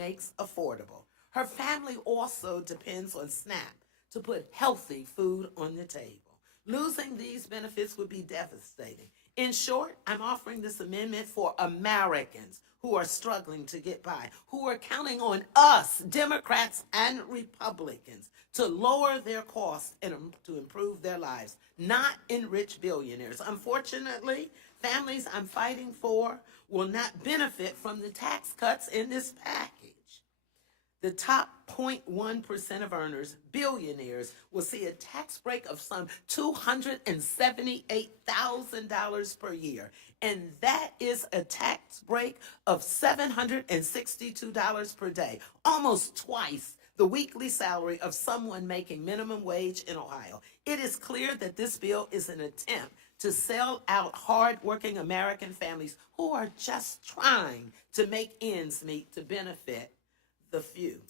makes affordable. Her family also depends on SNAP to put healthy food on the table. Losing these benefits would be devastating. In short, I'm offering this amendment for Americans who are struggling to get by, who are counting on us, Democrats and Republicans, to lower their costs and to improve their lives, not enrich billionaires. Unfortunately, families I'm fighting for will not benefit from the tax cuts in this package. The top 0.1% of earners, billionaires, will see a tax break of some $278,000 per year. And that is a tax break of $762 per day, almost twice the weekly salary of someone making minimum wage in Ohio. It is clear that this bill is an attempt to sell out hardworking American families who are just trying to make ends meet to benefit the few.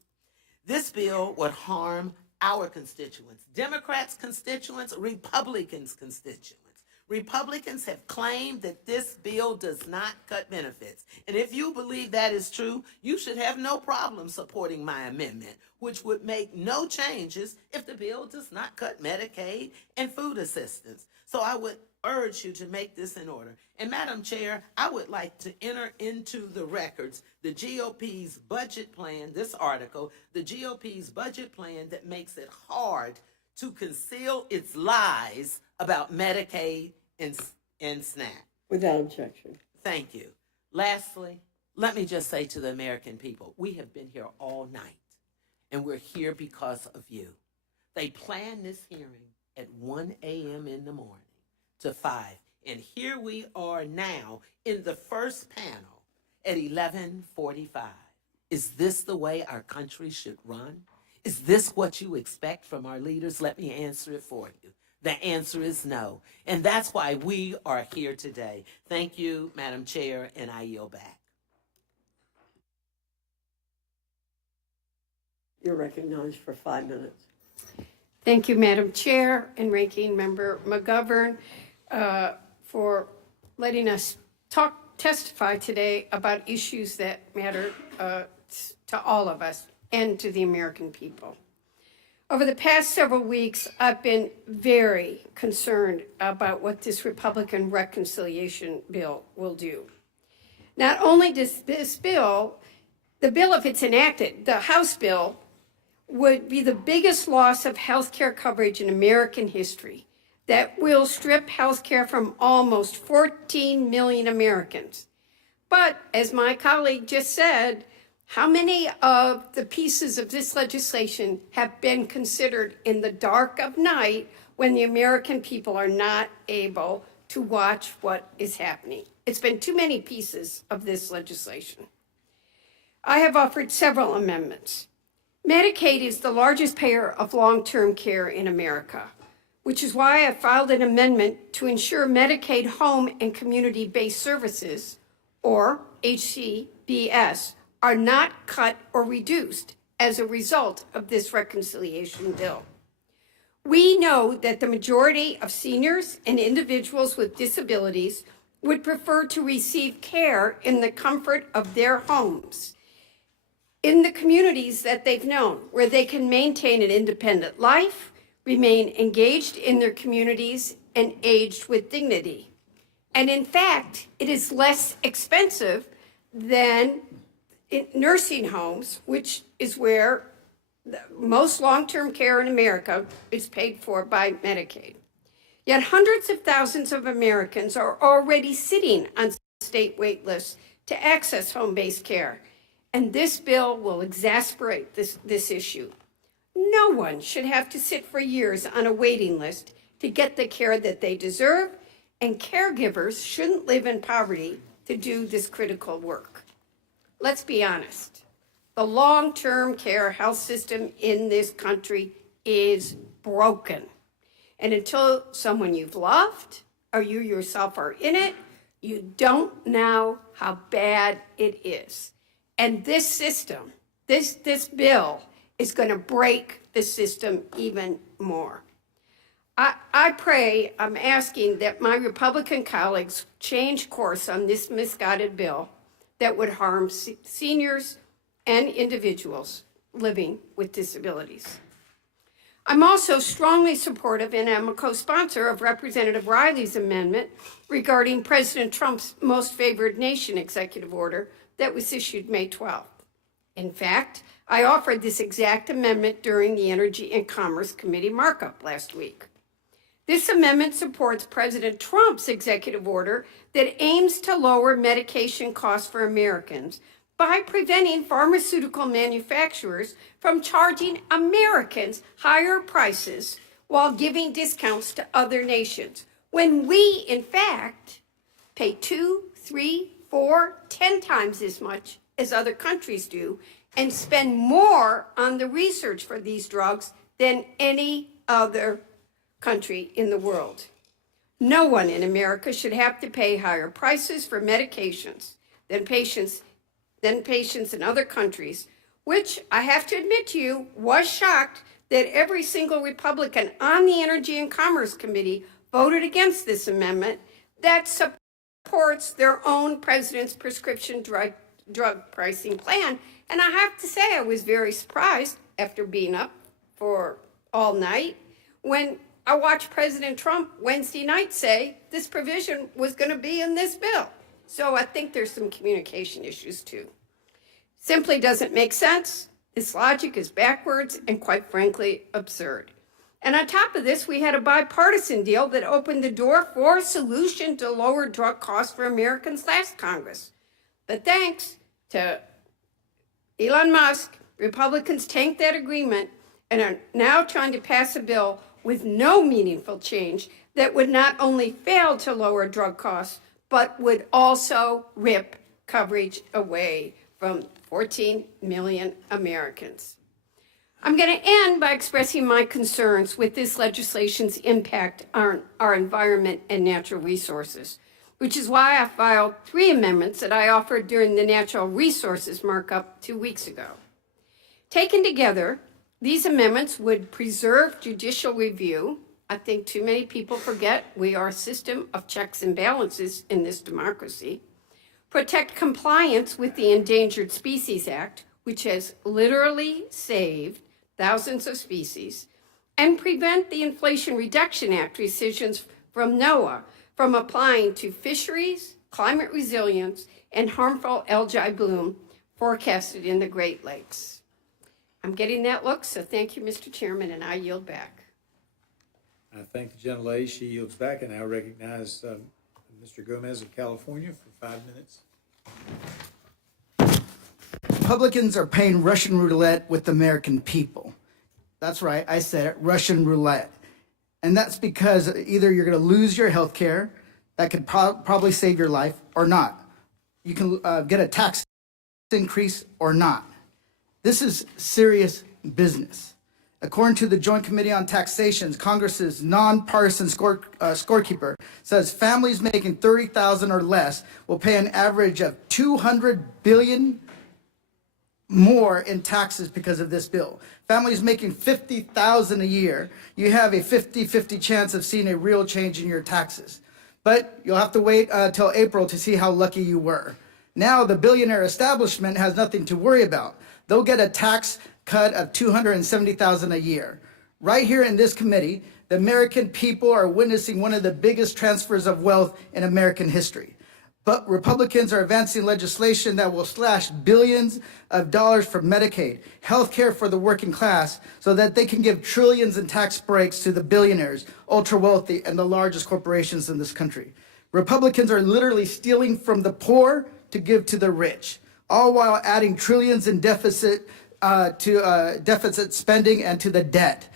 This bill would harm our constituents, Democrats' constituents, Republicans' constituents. Republicans have claimed that this bill does not cut benefits. And if you believe that is true, you should have no problem supporting my amendment, which would make no changes if the bill does not cut Medicaid and food assistance. So I would urge you to make this in order. And Madam Chair, I would like to enter into the records the GOP's budget plan, this article, the GOP's budget plan that makes it hard to conceal its lies about Medicaid and SNAP. Without objection. Thank you. Lastly, let me just say to the American people, we have been here all night, and we're here because of you. They planned this hearing at 1 a.m. in the morning to 5, and here we are now in the first panel at 11:45. Is this the way our country should run? Is this what you expect from our leaders? Let me answer it for you. The answer is no. And that's why we are here today. Thank you, Madam Chair, and I yield back. You're recognized for 5 minutes. Thank you, Madam Chair and Ranking Member McGovern, for letting us testify today about issues that matter to all of us and to the American people. Over the past several weeks, I've been very concerned about what this Republican reconciliation bill will do. Not only does this bill, the bill, if it's enacted, the House bill, would be the biggest loss of health care coverage in American history that will strip health care from almost 14 million Americans. But as my colleague just said, how many of the pieces of this legislation have been considered in the dark of night when the American people are not able to watch what is happening? It's been too many pieces of this legislation. I have offered several amendments. Medicaid is the largest payer of long-term care in America, which is why I filed an amendment to ensure Medicaid home and community-based services, or HCBS, are not cut or reduced as a result of this reconciliation bill. We know that the majority of seniors and individuals with disabilities would prefer to receive care in the comfort of their homes, in the communities that they've known, where they can maintain an independent life, remain engaged in their communities, and aged with dignity. And in fact, it is less expensive than in nursing homes, which is where most long-term care in America is paid for by Medicaid. Yet hundreds of thousands of Americans are already sitting on state wait lists to access home-based care, and this bill will exacerbate this issue. No one should have to sit for years on a waiting list to get the care that they deserve, and caregivers shouldn't live in poverty to do this critical work. Let's be honest. The long-term care health system in this country is broken. And until someone you've loved or you yourself are in it, you don't know how bad it is. And this system, this bill is going to break the system even more. I'm asking that my Republican colleagues change course on this misguided bill that would harm seniors and individuals living with disabilities. I'm also strongly supportive and am a co-sponsor of Representative Riley's amendment regarding President Trump's Most Favored Nation executive order that was issued May 12th. In fact, I offered this exact amendment during the Energy and Commerce Committee markup last week. This amendment supports President Trump's executive order that aims to lower medication costs for Americans by preventing pharmaceutical manufacturers from charging Americans higher prices while giving discounts to other nations, when we, in fact, pay 2, 3, 4, 10 times as much as other countries do and spend more on the research for these drugs than any other country in the world. No one in America should have to pay higher prices for medications than patients in other countries, which I have to admit to you was shocked that every single Republican on the Energy and Commerce Committee voted against this amendment that supports their own president's prescription drug pricing plan. And I have to say, I was very surprised after being up for all night when I watched President Trump Wednesday night say this provision was going to be in this bill. So I think there's some communication issues too. Simply doesn't make sense. This logic is backwards and quite frankly absurd. And on top of this, we had a bipartisan deal that opened the door for a solution to lower drug costs for Americans last Congress. But thanks to Elon Musk, Republicans tanked that agreement and are now trying to pass a bill with no meaningful change that would not only fail to lower drug costs, but would also rip coverage away from 14 million Americans. I'm going to end by expressing my concerns with this legislation's impact on our environment and natural resources, which is why I filed 3 amendments that I offered during the natural resources markup 2 weeks ago. Taken together, these amendments would preserve judicial review. I think too many people forget we are a system of checks and balances in this democracy. Protect compliance with the Endangered Species Act, which has literally saved thousands of species, and prevent the Inflation Reduction Act decisions from NOAA from applying to fisheries, climate resilience, and harmful algae bloom forecasted in the Great Lakes. I'm getting that look, so thank you, Mr. Chairman, and I yield back. I thank the gentlelady. She yields back, and I recognize Mr. Gomez of California for 5 minutes. Republicans are playing Russian roulette with the American people. That's right, I said it, Russian roulette. And that's because either you're going to lose your health care, that could probably save your life, or not. You can get a tax increase or not. This is serious business. According to the Joint Committee on Taxation, Congress's nonpartisan scorekeeper says families making $30,000 or less will pay an average of $200 billion more in taxes because of this bill. Families making $50,000 a year, you have a 50-50 chance of seeing a real change in your taxes. But you'll have to wait till April to see how lucky you were. Now the billionaire establishment has nothing to worry about. They'll get a tax cut of $270,000 a year. Right here in this committee, the American people are witnessing one of the biggest transfers of wealth in American history. But Republicans are advancing legislation that will slash billions of dollars from Medicaid, health care for the working class, so that they can give trillions in tax breaks to the billionaires, ultra wealthy, and the largest corporations in this country. Republicans are literally stealing from the poor to give to the rich, all while adding trillions in deficit deficit spending and to the debt.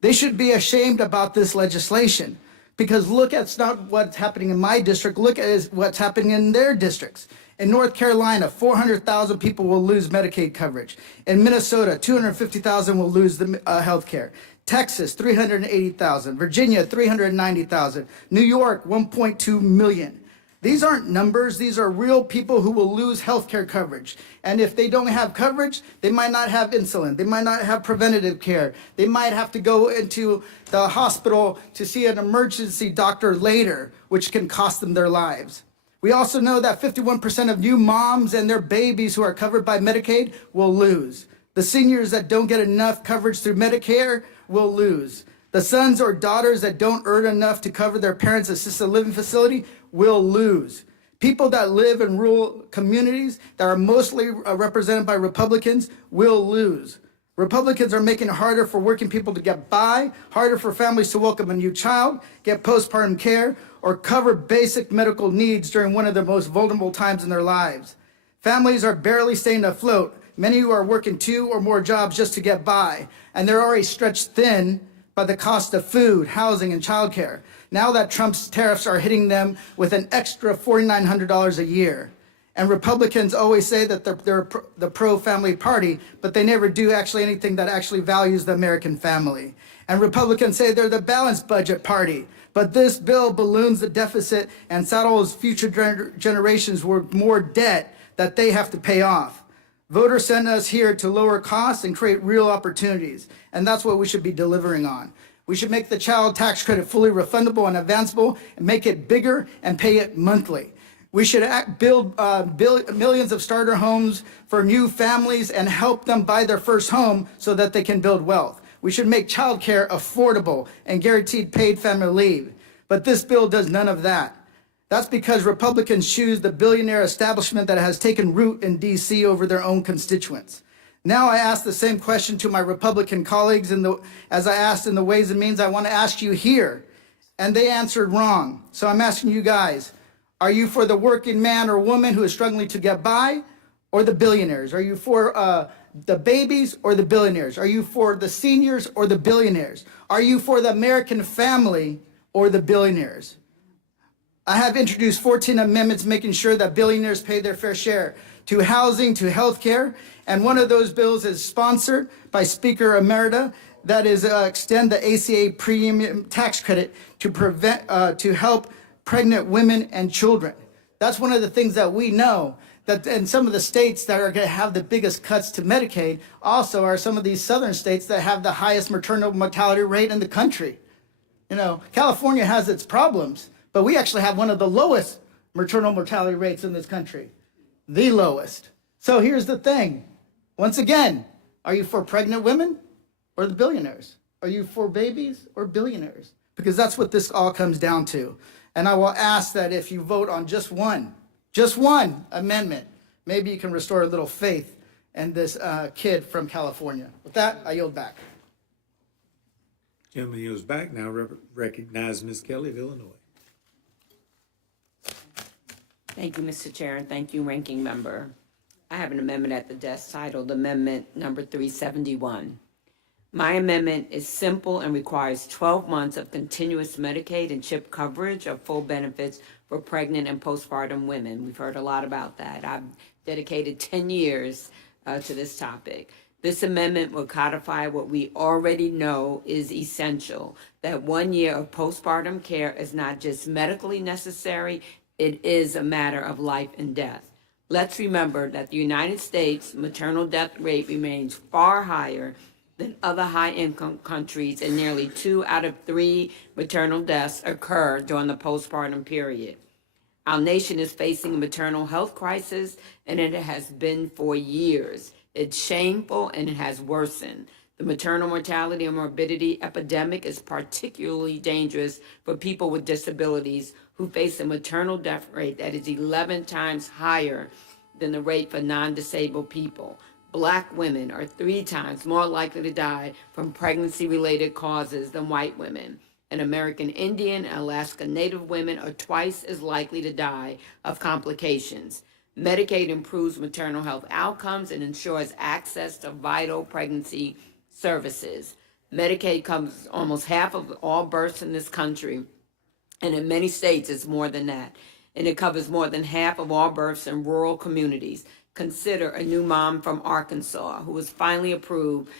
They should be ashamed about this legislation, because look at not what's happening in my district, look at what's happening in their districts. In North Carolina, 400,000 people will lose Medicaid coverage. In Minnesota, 250,000 will lose the health care. Texas, 380,000. Virginia, 390,000. New York, 1.2 million. These aren't numbers. These are real people who will lose health care coverage. And if they don't have coverage, they might not have insulin. They might not have preventative care. They might have to go into the hospital to see an emergency doctor later, which can cost them their lives. We also know that 51% of new moms and their babies who are covered by Medicaid will lose. The seniors that don't get enough coverage through Medicare will lose. The sons or daughters that don't earn enough to cover their parents' assisted living facility will lose. People that live in rural communities that are mostly represented by Republicans will lose. Republicans are making it harder for working people to get by, harder for families to welcome a new child, get postpartum care, or cover basic medical needs during one of the most vulnerable times in their lives. Families are barely staying afloat. Many who are working 2 or more jobs just to get by, and they're already stretched thin by the cost of food, housing, and childcare. Now that Trump's tariffs are hitting them with an extra $4,900 a year. And Republicans always say that they're the pro-family party, but they never do actually anything that actually values the American family. And Republicans say they're the balanced budget party, but this bill balloons the deficit and saddles future generations with more debt that they have to pay off. Voters sent us here to lower costs and create real opportunities, and that's what we should be delivering on. We should make the child tax credit fully refundable and advanceable and make it bigger and pay it monthly. We should build millions of starter homes for new families and help them buy their first home so that they can build wealth. We should make childcare affordable and guaranteed paid family leave. But this bill does none of that. That's because Republicans choose the billionaire establishment that has taken root in D.C. over their own constituents. Now I ask the same question to my Republican colleagues as I asked in the Ways and Means. I want to ask you here, and they answered wrong. So I'm asking you guys, are you for the working man or woman who is struggling to get by, or the billionaires? Are you for the babies or the billionaires? Are you for the seniors or the billionaires? Are you for the American family or the billionaires? I have introduced 14 amendments making sure that billionaires pay their fair share to housing, to health care, and one of those bills is sponsored by Speaker Emerita, that is extend the ACA premium tax credit to help pregnant women and children. That's one of the things that we know, that in some of the states that are going to have the biggest cuts to Medicaid also are some of these southern states that have the highest maternal mortality rate in the country. You know, California has its problems, but we actually have one of the lowest maternal mortality rates in this country, the lowest. So here's the thing. Once again, are you for pregnant women or the billionaires? Are you for babies or billionaires? Because that's what this all comes down to. And I will ask that if you vote on just one amendment, maybe you can restore a little faith in this kid from California. With that, I yield back. Gentleman yields back. Now recognize Ms. Kelly of Illinois. Thank you, Mr. Chair, and thank you, Ranking Member. I have an amendment at the desk titled Amendment Number 371. My amendment is simple and requires 12 months of continuous Medicaid and CHIP coverage of full benefits for pregnant and postpartum women. We've heard a lot about that. I've dedicated 10 years to this topic. This amendment will codify what we already know is essential, that 1 year of postpartum care is not just medically necessary, it is a matter of life and death. Let's remember that the United States maternal death rate remains far higher than other high-income countries, and nearly 2 out of 3 maternal deaths occur during the postpartum period. Our nation is facing a maternal health crisis, and it has been for years. It's shameful, and it has worsened. The maternal mortality and morbidity epidemic is particularly dangerous for people with disabilities who face a maternal death rate that is 11 times higher than the rate for non-disabled people. Black women are 3 times more likely to die from pregnancy-related causes than white women. And American Indian and Alaska Native women are twice as likely to die of complications. Medicaid improves maternal health outcomes and ensures access to vital pregnancy services. Medicaid covers almost half of all births in this country, and in many states it's more than that. And it covers more than half of all births in rural communities. Consider a new mom from Arkansas who was finally approved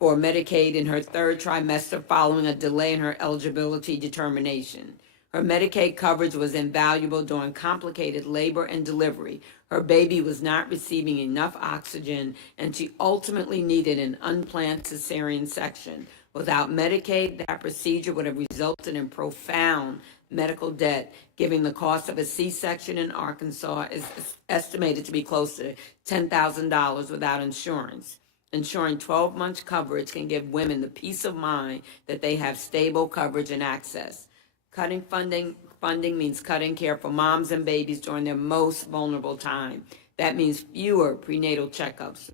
for Medicaid in her 3rd trimester following a delay in her eligibility determination. Her Medicaid coverage was invaluable during complicated labor and delivery. Her baby was not receiving enough oxygen, and she ultimately needed an unplanned cesarean section. Without Medicaid, that procedure would have resulted in profound medical debt, giving the cost of a C-section in Arkansas is estimated to be close to $10,000 without insurance. Ensuring 12 months coverage can give women the peace of mind that they have stable coverage and access. Cutting funding means cutting care for moms and babies during their most vulnerable time. That means fewer prenatal checkups,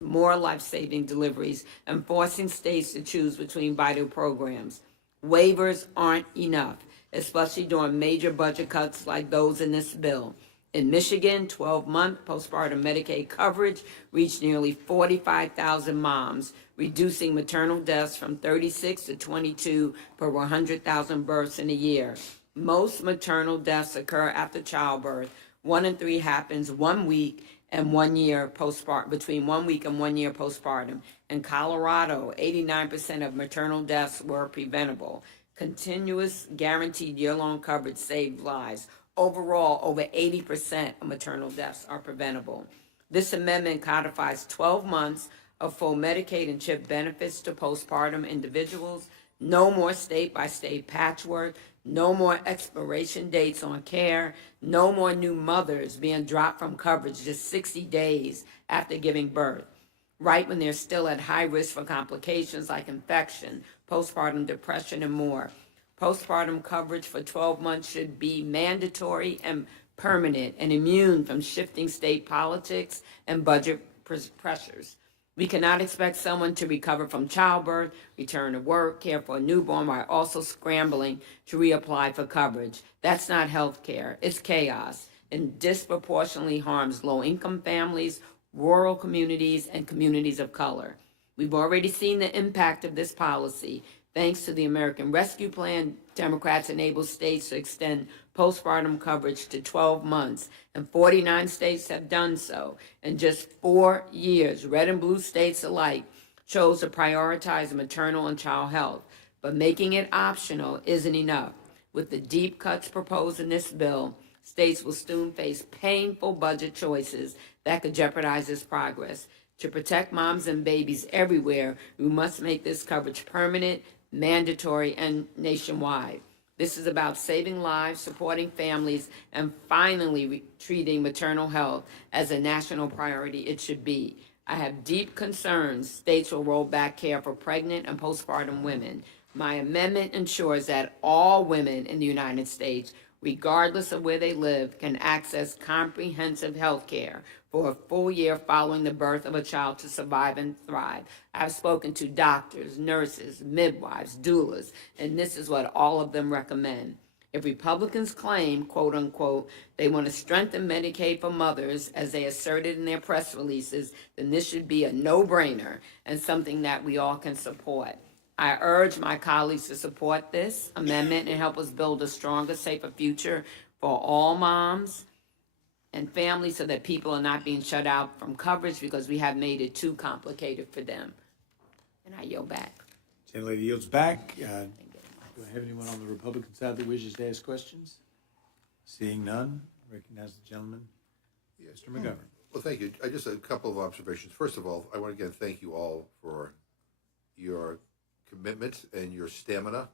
more life-saving deliveries, and forcing states to choose between vital programs. Waivers aren't enough, especially during major budget cuts like those in this bill. In Michigan, 12-month postpartum Medicaid coverage reached nearly 45,000 moms, reducing maternal deaths from 36 to 22 per 100,000 births in a year. Most maternal deaths occur after childbirth. 1 in 3 happens 1 week and 1 year postpartum, between 1 week and 1 year postpartum. In Colorado, 89% of maternal deaths were preventable. Continuous guaranteed year-long coverage saved lives. Overall, over 80% of maternal deaths are preventable. This amendment codifies 12 months of full Medicaid and CHIP benefits to postpartum individuals, no more state-by-state patchwork, no more expiration dates on care, no more new mothers being dropped from coverage just 60 days after giving birth, right when they're still at high risk for complications like infection, postpartum depression, and more. Postpartum coverage for 12 months should be mandatory and permanent and immune from shifting state politics and budget pressures. We cannot expect someone to recover from childbirth, return to work, care for a newborn while also scrambling to reapply for coverage. That's not health care. It's chaos and disproportionately harms low-income families, rural communities, and communities of color. We've already seen the impact of this policy. Thanks to the American Rescue Plan, Democrats enabled states to extend postpartum coverage to 12 months, and 49 states have done so. In just 4 years, red and blue states alike chose to prioritize maternal and child health, but making it optional isn't enough. With the deep cuts proposed in this bill, states will soon face painful budget choices that could jeopardize this progress. To protect moms and babies everywhere, we must make this coverage permanent, mandatory, and nationwide. This is about saving lives, supporting families, and finally treating maternal health as a national priority it should be. I have deep concerns states will roll back care for pregnant and postpartum women. My amendment ensures that all women in the United States, regardless of where they live, can access comprehensive health care for a full year following the birth of a child to survive and thrive. I've spoken to doctors, nurses, midwives, doulas, and this is what all of them recommend. If Republicans claim, quote unquote, they want to strengthen Medicaid for mothers, as they asserted in their press releases, then this should be a no-brainer and something that we all can support. I urge my colleagues to support this amendment and help us build a stronger, safer future for all moms and families so that people are not being shut out from coverage because we have made it too complicated for them. And I yield back. Gentlelady yields back. Do I have anyone on the Republican side that wishes to ask questions? Seeing none, recognize the gentleman. Mr. McGovern. Well, thank you. Just a couple of observations. First of all, I want to again thank you all for your commitment and your stamina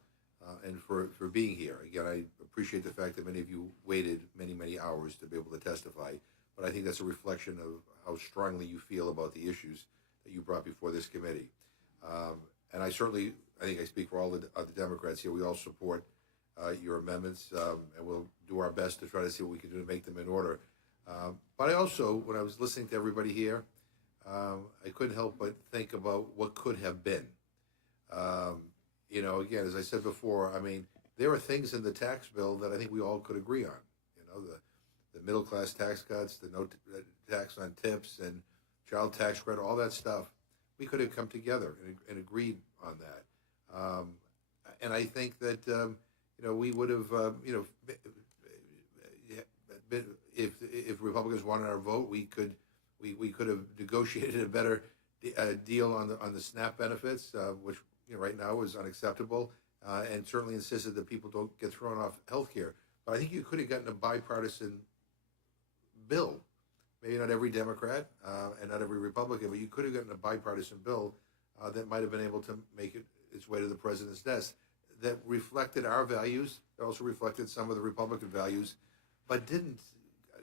and for being here. Again, I appreciate the fact that many of you waited many, many hours to be able to testify, but I think that's a reflection of how strongly you feel about the issues that you brought before this committee. And I think I speak for all the Democrats here. We all support your amendments, and we'll do our best to try to see what we can do to make them in order. But I also, when I was listening to everybody here, I couldn't help but think about what could have been. Again, as I said before, I mean, there are things in the tax bill that I think we all could agree on. The middle class tax cuts, the no tax on tips, and child tax credit, all that stuff. We could have come together and agreed on that. And I think that we would have if Republicans wanted our vote, we could have negotiated a better deal on the SNAP benefits, which right now is unacceptable, and certainly insisted that people don't get thrown off health care. But I think you could have gotten a bipartisan bill. Maybe not every Democrat and not every Republican, but you could have gotten a bipartisan bill that might have been able to make its way to the president's desk. that reflected our values, it also reflected some of the Republican values, but didn't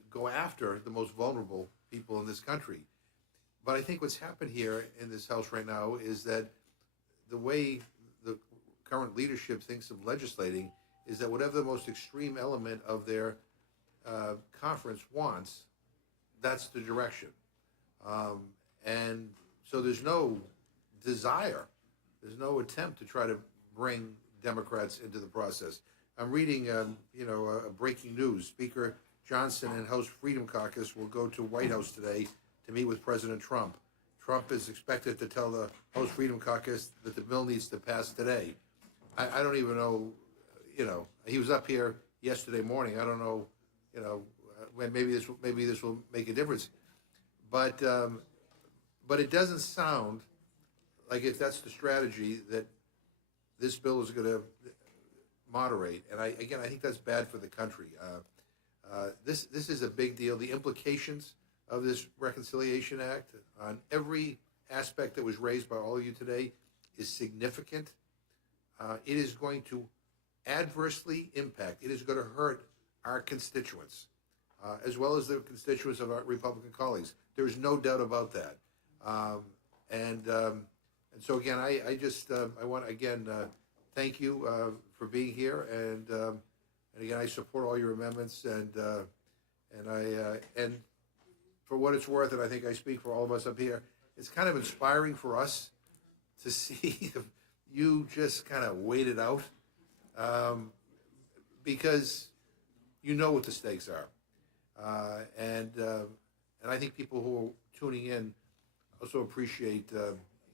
go after the most vulnerable people in this country. But I think what's happened here in this House right now is that the way the current leadership thinks of legislating is that whatever the most extreme element of their conference wants, that's the direction. And so there's no desire, there's no attempt to try to bring Democrats into the process. I'm reading, breaking news. Speaker Johnson and House Freedom Caucus will go to White House today to meet with President Trump. Trump is expected to tell the House Freedom Caucus that the bill needs to pass today. I don't even know, he was up here yesterday morning. I don't know, maybe this will make a difference. But it doesn't sound like if that's the strategy that this bill is going to moderate. And I think that's bad for the country. This is a big deal. The implications of this Reconciliation Act on every aspect that was raised by all of you today is significant. It is going to adversely impact, it is going to hurt our constituents, as well as the constituents of our Republican colleagues. There is no doubt about that. And so again, I want to again thank you for being here, and again, I support all your amendments, and for what it's worth, and I think I speak for all of us up here, it's kind of inspiring for us to see you just kind of wait it out, because you know what the stakes are, and I think people who are tuning in also appreciate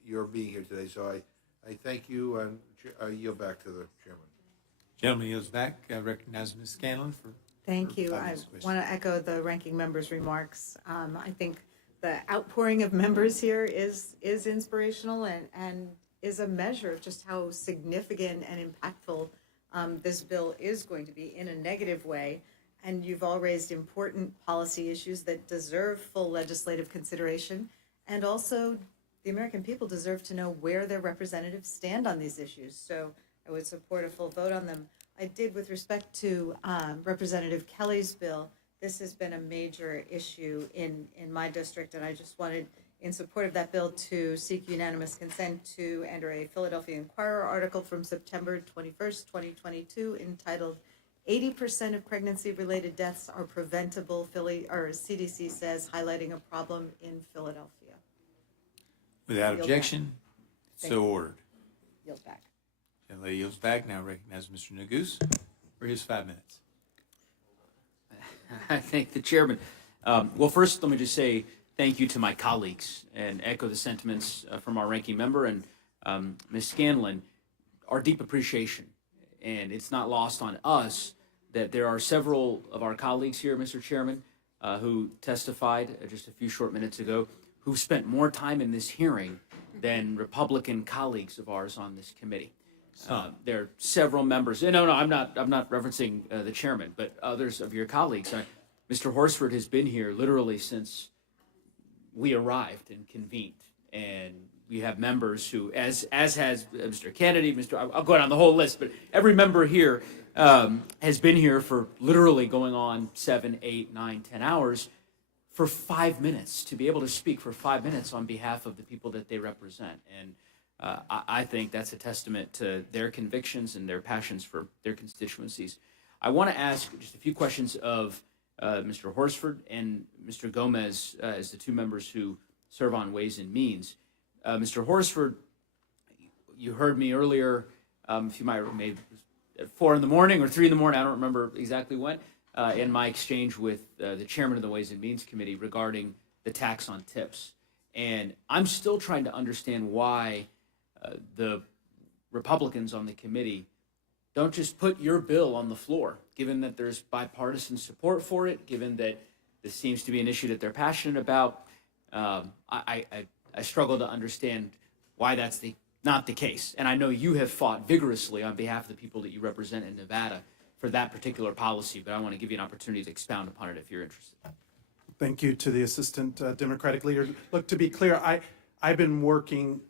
your being here today. So I thank you, and I yield back to the chairman. Gentleman yields back. I recognize Ms. Scanlon for. Thank you. I want to echo the ranking member's remarks. I think the outpouring of members here is inspirational and is a measure of just how significant and impactful this bill is going to be in a negative way. And you've all raised important policy issues that deserve full legislative consideration. And also, the American people deserve to know where their representatives stand on these issues. So I would support a full vote on them. I did with respect to Representative Kelly's bill. This has been a major issue in my district, and I just wanted, in support of that bill, to seek unanimous consent to enter a Philadelphia Inquirer article from September 21st, 2022, entitled 80% of pregnancy-related deaths are preventable, CDC says, highlighting a problem in Philadelphia. Without Yield objection, Thank so you. ordered. Yield back. Gentlelady yields back. Now recognize Mr. Neguse for his 5 minutes. I thank the chairman. Well, first, let me just say thank you to my colleagues and echo the sentiments from our ranking member and Ms. Scanlon, our deep appreciation. And it's not lost on us that there are several of our colleagues here, Mr. Chairman, who testified just a few short minutes ago, who spent more time in this hearing than Republican colleagues of ours on this committee. There are several members. No, I'm not referencing the chairman, but others of your colleagues. Mr. Horsford has been here literally since we arrived and convened, and we have members who, as has Mr. Kennedy, I'll go down the whole list, but every member here has been here for literally going on 7, 8, 9, 10 hours for 5 minutes, to be able to speak for 5 minutes on behalf of the people that they represent. And I think that's a testament to their convictions and their passions for their constituencies. I want to ask just a few questions of Mr. Horsford and Mr. Gomez as the two members who serve on Ways and Means. Mr. Horsford, you heard me earlier, if you might, maybe at 4 in the morning or 3 in the morning, I don't remember exactly when, in my exchange with the chairman of the Ways and Means Committee regarding the tax on tips. And I'm still trying to understand why the Republicans on the committee don't just put your bill on the floor, given that there's bipartisan support for it, given that this seems to be an issue that they're passionate about. I struggle to understand why that's not the case. And I know you have fought vigorously on behalf of the people that you represent in Nevada for that particular policy, but I want to give you an opportunity to expound upon it if you're interested. Thank you to the Assistant Democratic Leader. Look, to be clear, I've been working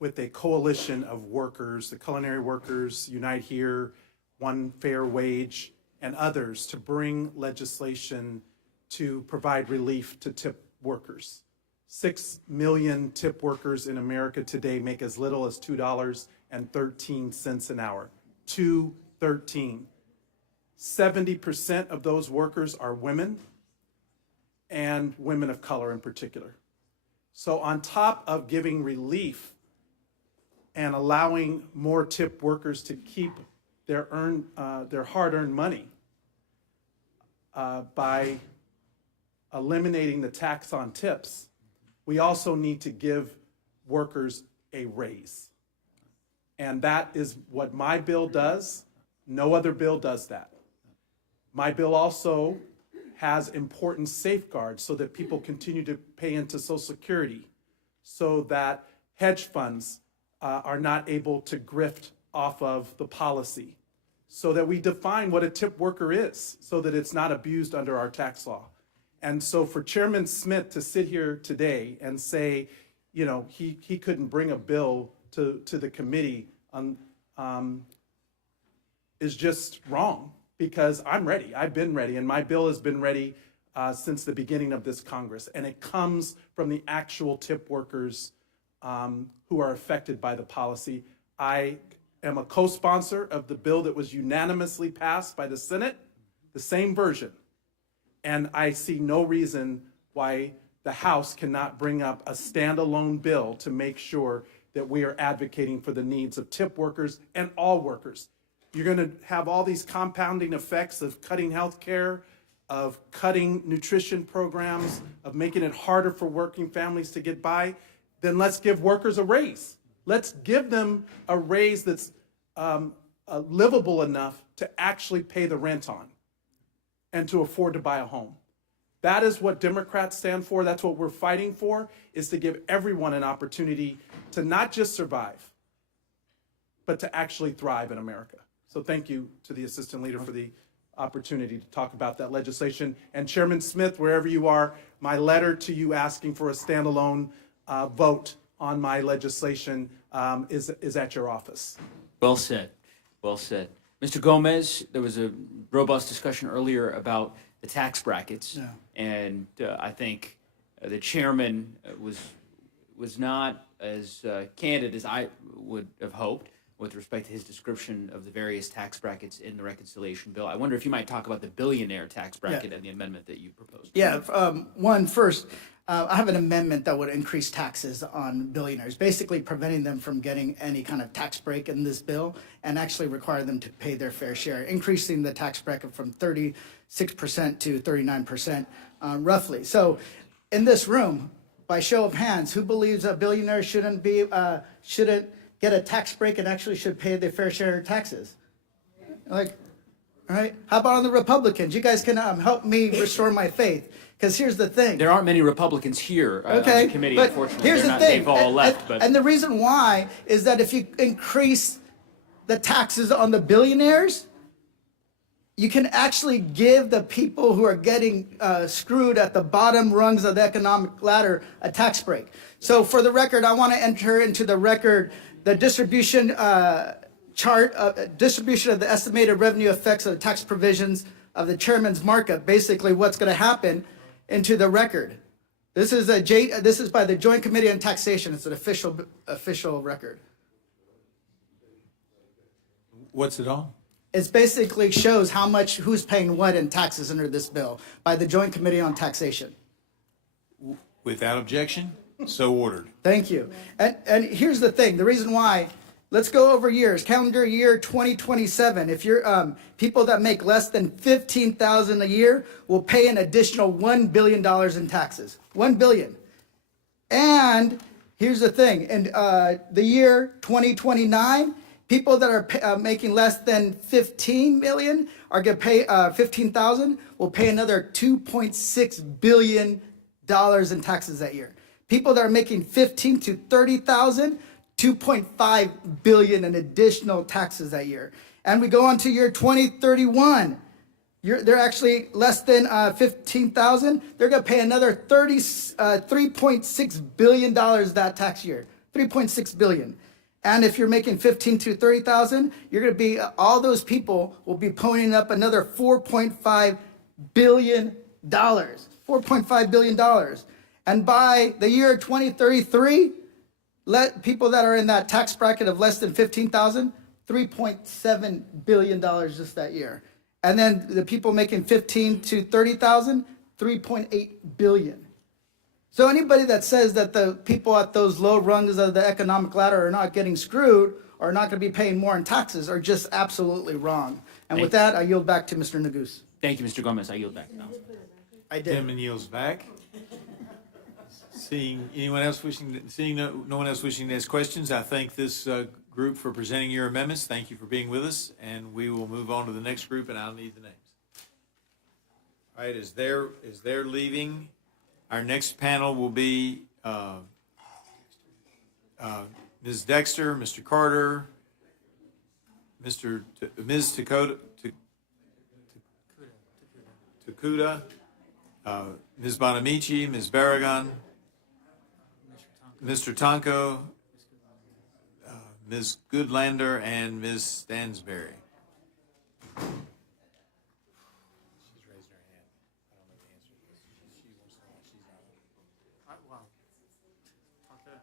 with a coalition of workers, the culinary workers, Unite Here, One Fair Wage, and others to bring legislation to provide relief to tip workers. 6 million tip workers in America today make as little as $2.13 an hour. $2.13. 70% of those workers are women, and women of color in particular. So on top of giving relief and allowing more tip workers to keep their hard-earned money by eliminating the tax on tips, we also need to give workers a raise. And that is what my bill does. No other bill does that. My bill also has important safeguards so that people continue to pay into Social Security, so that hedge funds are not able to grift off of the policy, so that we define what a tip worker is, so that it's not abused under our tax law. And so for Chairman Smith to sit here today and say, you know, he couldn't bring a bill to the committee is just wrong, because I'm ready. I've been ready, and my bill has been ready since the beginning of this Congress. And it comes from the actual tip workers who are affected by the policy. I am a co-sponsor of the bill that was unanimously passed by the Senate, the same version. And I see no reason why the House cannot bring up a standalone bill to make sure that we are advocating for the needs of tip workers and all workers. You're going to have all these compounding effects of cutting health care, of cutting nutrition programs, of making it harder for working families to get by. Then let's give workers a raise. Let's give them a raise that's livable enough to actually pay the rent on and to afford to buy a home. That is what Democrats stand for. That's what we're fighting for, is to give everyone an opportunity to not just survive, but to actually thrive in America. So thank you to the Assistant Leader for the opportunity to talk about that legislation. And Chairman Smith, wherever you are, my letter to you asking for a standalone vote on my legislation is at your office. Well said. Well said. Mr. Gomez, there was a robust discussion earlier about the tax brackets. Yeah. And I think the chairman was not as candid as I would have hoped with respect to his description of the various tax brackets in the reconciliation bill. I wonder if you might talk about the billionaire tax bracket and the amendment that you proposed. Yeah, first, I have an amendment that would increase taxes on billionaires, basically preventing them from getting any kind of tax break in this bill, and actually require them to pay their fair share, increasing the tax bracket from 36% to 39%, roughly. So in this room, by show of hands, who believes a billionaire shouldn't get a tax break and actually should pay their fair share of taxes? Like, all right, how about on the Republicans? You guys can help me restore my faith. Because here's the thing. There aren't many Republicans here on the committee, but unfortunately. here's They're the thing. They've all left. And the reason why is that if you increase the taxes on the billionaires, you can actually give the people who are getting screwed at the bottom rungs of the economic ladder a tax break. So for the record, I want to enter into the record the distribution chart, distribution of the estimated revenue effects of the tax provisions of the chairman's markup, basically what's going to happen, into the record. This is by the Joint Committee on Taxation. It's an official record. What's it on? It basically shows how much, who's paying what in taxes under this bill by the Joint Committee on Taxation. Without objection, so ordered. Thank you. And here's the thing, the reason why, let's go over years, calendar year 2027. If you're people that make less than $15,000 a year will pay an additional $1 billion in taxes. $1 billion. And here's the thing, in the year 2029, people that are making less than 15 million are going to pay 15,000 will pay another $2.6 billion in taxes that year. People that are making 15 to 30,000, 2.5 billion in additional taxes that year. And we go on to year 2031. They're actually less than 15,000. They're going to pay another $3.6 billion that tax year. 3.6 billion. And if you're making 15 to 30,000, you're going to be, all those people will be ponying up another $4.5 billion. $4.5 billion. And by the year 2033, let people that are in that tax bracket of less than 15,000, $3.7 billion just that year. And then the people making 15 to 30,000, 3.8 billion. So anybody that says that the people at those low rungs of the economic ladder are not getting screwed or not going to be paying more in taxes are just absolutely wrong. And with that, I yield back to Mr. Nagus. Thank you, Mr. Gomez. I yield back now. I did. Chairman yields back. Seeing no one else wishing to ask questions, I thank this group for presenting your amendments. Thank you for being with us, and we will move on to the next group, and I'll need the names. All right, as they're leaving, our next panel will be Ms. Dexter, Mr. Carter, Ms. Takuda, Ms. Bonamici, Ms. Barragan, Mr. Tonko, Ms. Goodlander, and Ms. Stansberry. She's raising her hand. I don't know the answer to this. She wants to know why she's not. Wow. Okay.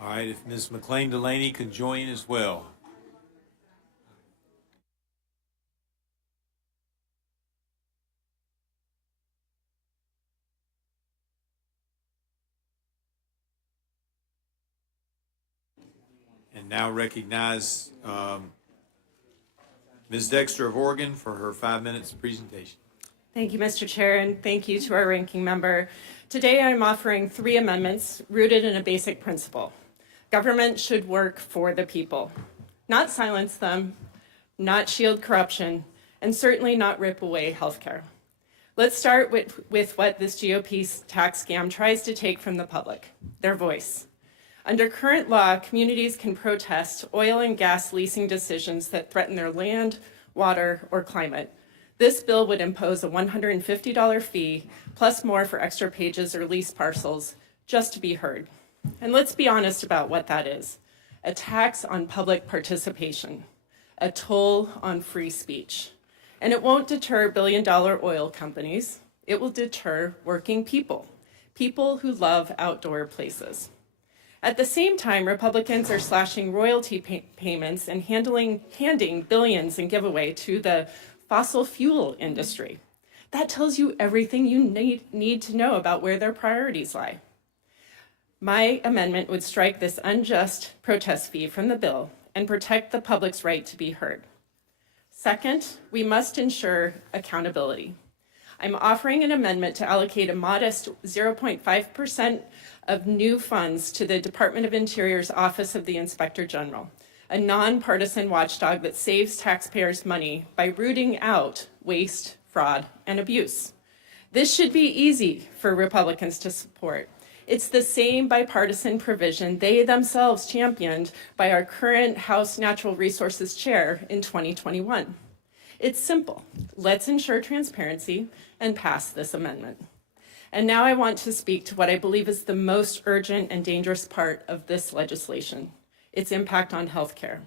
All right, if Ms. McLean Delaney could join as well. And now recognize Ms. Dexter of Oregon for her 5 minutes presentation. Thank you, Mr. Chair, and thank you to our ranking member. Today, I'm offering 3 amendments rooted in a basic principle. Government should work for the people, not silence them, not shield corruption, and certainly not rip away healthcare. Let's start with what this GOP tax scam tries to take from the public, their voice. Under current law, communities can protest oil and gas leasing decisions that threaten their land, water, or climate. This bill would impose a $150 fee, plus more for extra pages or lease parcels, just to be heard. And let's be honest about what that is. A tax on public participation, a toll on free speech. And it won't deter billion-dollar oil companies. It will deter working people, people who love outdoor places. At the same time, Republicans are slashing royalty payments and handing billions in giveaway to the fossil fuel industry. That tells you everything you need to know about where their priorities lie. My amendment would strike this unjust protest fee from the bill and protect the public's right to be heard. Second, we must ensure accountability. I'm offering an amendment to allocate a modest 0.5% of new funds to the Department of Interior's Office of the Inspector General, a nonpartisan watchdog that saves taxpayers' money by rooting out waste, fraud, and abuse. This should be easy for Republicans to support. It's the same bipartisan provision they themselves championed by our current House Natural Resources Chair in 2021. It's simple. Let's ensure transparency and pass this amendment. And now I want to speak to what I believe is the most urgent and dangerous part of this legislation, its impact on healthcare.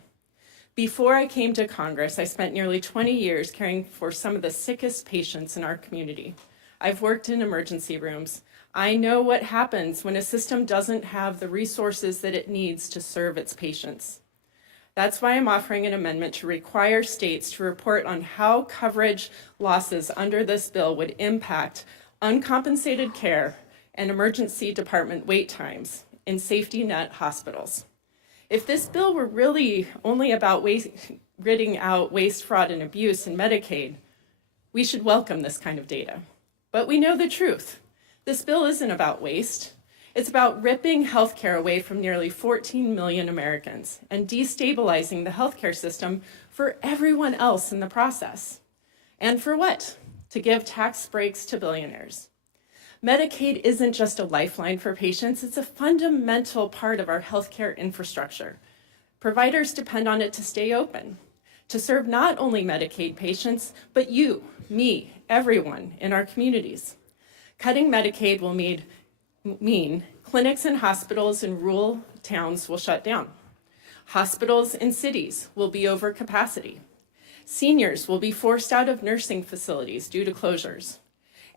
Before I came to Congress, I spent nearly 20 years caring for some of the sickest patients in our community. I've worked in emergency rooms. I know what happens when a system doesn't have the resources that it needs to serve its patients. That's why I'm offering an amendment to require states to report on how coverage losses under this bill would impact uncompensated care and emergency department wait times in safety net hospitals. If this bill were really only about ridding out waste, fraud, and abuse in Medicaid, we should welcome this kind of data. But we know the truth. This bill isn't about waste. It's about ripping healthcare away from nearly 14 million Americans and destabilizing the healthcare system for everyone else in the process. And for what? To give tax breaks to billionaires. Medicaid isn't just a lifeline for patients, it's a fundamental part of our healthcare infrastructure. Providers depend on it to stay open, to serve not only Medicaid patients, but you, me, everyone in our communities. Cutting Medicaid will mean clinics and hospitals in rural towns will shut down. Hospitals in cities will be over capacity. Seniors will be forced out of nursing facilities due to closures.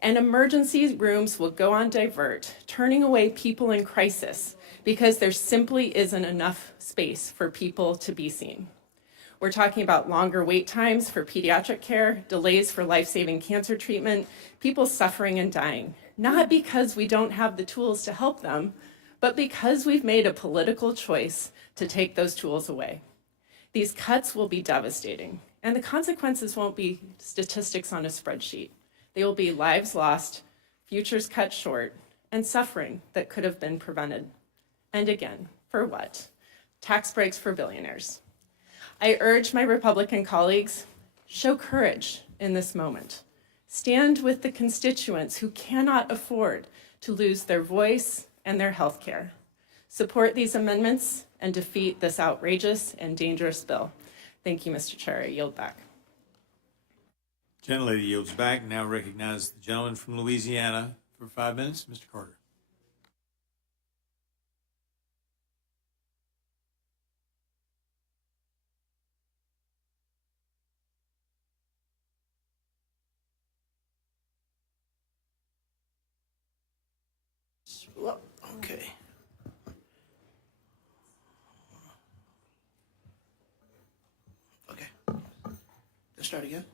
And emergency rooms will go on divert, turning away people in crisis because there simply isn't enough space for people to be seen. We're talking about longer wait times for pediatric care, delays for life-saving cancer treatment, people suffering and dying, not because we don't have the tools to help them, but because we've made a political choice to take those tools away. These cuts will be devastating, and the consequences won't be statistics on a spreadsheet. They will be lives lost, futures cut short, and suffering that could have been prevented. And again, for what? Tax breaks for billionaires. I urge my Republican colleagues, show courage in this moment. Stand with the constituents who cannot afford to lose their voice and their health care. Support these amendments and defeat this outrageous and dangerous bill. Thank you, Mr. Chair. I yield back. Gentlelady yields back. Now recognize the gentleman from Louisiana for 5 minutes, Mr. Carter. Well, okay. Okay. Let's start again.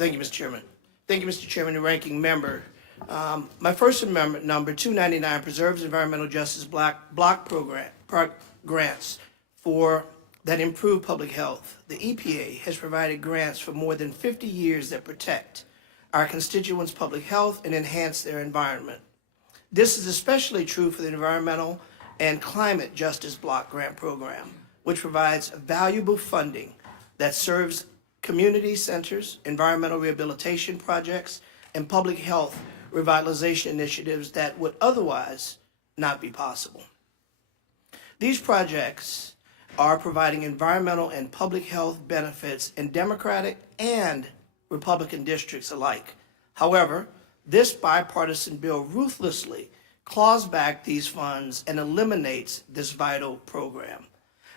Thank you, Mr. Chairman. Thank you, Mr. Chairman and Ranking Member. My first amendment, number 299, preserves environmental justice block grants that improve public health. The EPA has provided grants for more than 50 years that protect our constituents' public health and enhance their environment. This is especially true for the Environmental and Climate Justice Block Grant Program, which provides valuable funding that serves community centers, environmental rehabilitation projects, and public health revitalization initiatives that would otherwise not be possible. These projects are providing environmental and public health benefits in Democratic and Republican districts alike. However, this bipartisan bill ruthlessly claws back these funds and eliminates this vital program.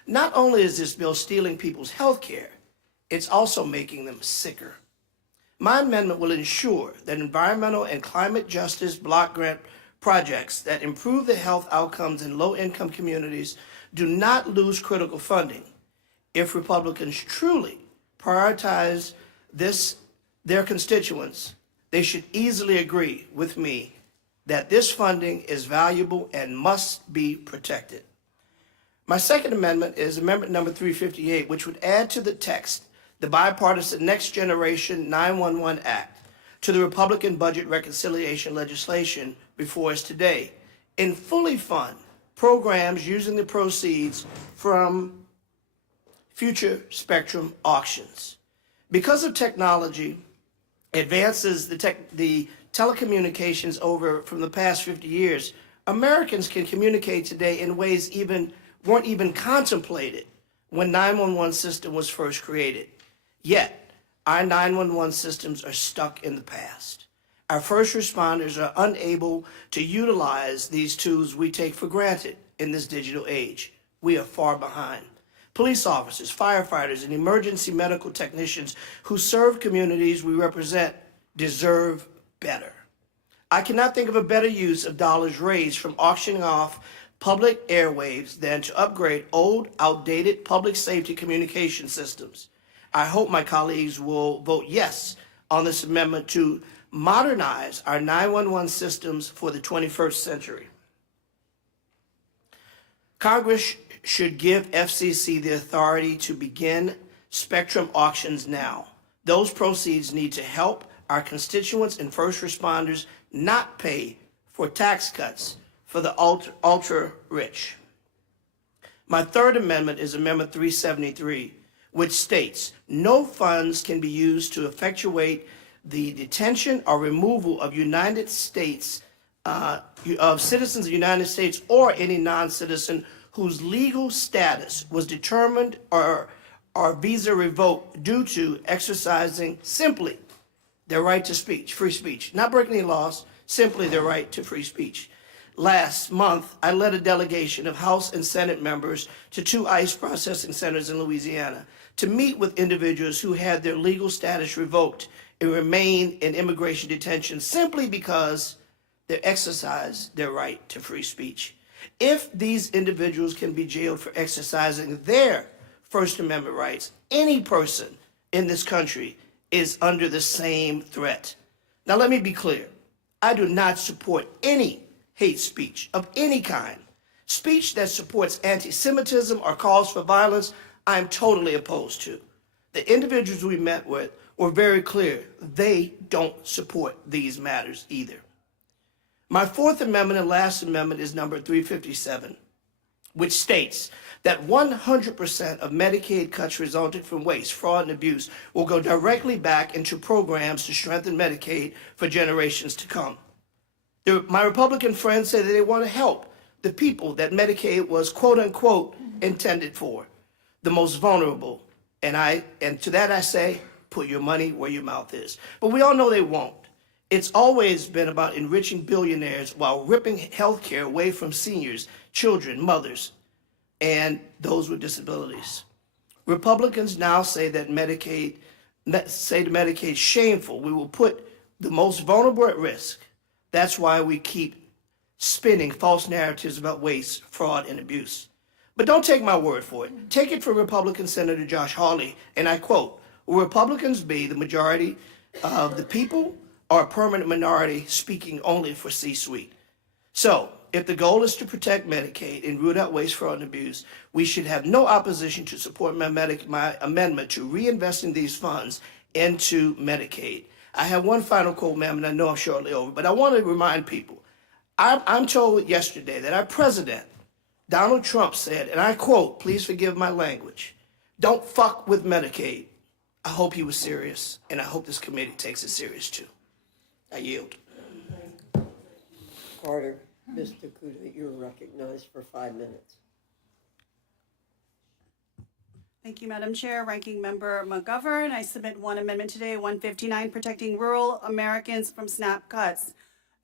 Not only is this bill stealing people's health care, it's also making them sicker. My amendment will ensure that environmental and climate justice block grant projects that improve the health outcomes in low-income communities do not lose critical funding. If Republicans truly prioritize their constituents, they should easily agree with me that this funding is valuable and must be protected. My second amendment is amendment number 358, which would add to the text the bipartisan Next Generation 911 Act to the Republican budget reconciliation legislation before us today and fully fund programs using the proceeds from future spectrum auctions. Because of technology advances the telecommunications over from the past 50 years, Americans can communicate today in ways weren't even contemplated when 911 system was first created. Yet, our 911 systems are stuck in the past. Our first responders are unable to utilize these tools we take for granted in this digital age. We are far behind. Police officers, firefighters, and emergency medical technicians who serve communities we represent deserve better. I cannot think of a better use of dollars raised from auctioning off public airwaves than to upgrade old, outdated public safety communication systems. I hope my colleagues will vote yes on this amendment to modernize our 911 systems for the 21st century. Congress should give FCC the authority to begin spectrum auctions now. Those proceeds need to help our constituents and first responders not pay for tax cuts for the ultra-rich. My third amendment is Amendment 373, which states no funds can be used to effectuate the detention or removal of United States, of citizens of the United States or any non-citizen whose legal status was determined or visa revoked due to exercising simply their right to speech, free speech, not breaking any laws, simply their right to free speech. Last month, I led a delegation of House and Senate members to 2 ICE processing centers in Louisiana to meet with individuals who had their legal status revoked and remain in immigration detention simply because they exercised their right to free speech. If these individuals can be jailed for exercising their First Amendment rights, any person in this country is under the same threat. Now, let me be clear. I do not support any hate speech of any kind. Speech that supports anti-Semitism or calls for violence, I am totally opposed to. The individuals we met with were very clear. They don't support these matters either. My fourth amendment and last amendment is number 357, which states that 100% of Medicaid cuts resulting from waste, fraud, and abuse will go directly back into programs to strengthen Medicaid for generations to come. My Republican friends say that they want to help the people that Medicaid was quote unquote intended for, the most vulnerable. And to that I say, put your money where your mouth is. But we all know they won't. It's always been about enriching billionaires while ripping health care away from seniors, children, mothers, and those with disabilities. Republicans now say that Medicaid shameful. We will put the most vulnerable at risk. That's why we keep spinning false narratives about waste, fraud, and abuse. But don't take my word for it. Take it from Republican Senator Josh Hawley, and I quote, "Will Republicans be the majority of the people or a permanent minority speaking only for C-suite?" So, if the goal is to protect Medicaid and root out waste, fraud, and abuse, we should have no opposition to support my amendment to reinvesting these funds into Medicaid. I have one final quote, ma'am, and I know I'm shortly over, but I want to remind people. I'm told yesterday that our president, Donald Trump, said, and I quote, please forgive my language, "Don't fuck with Medicaid." I hope he was serious, and I hope this committee takes it serious too. I yield. Carter, Mr. Kuda, you're recognized for 5 minutes. Thank you, Madam Chair. Ranking Member McGovern, I submit one amendment today, 159, protecting rural Americans from SNAP cuts.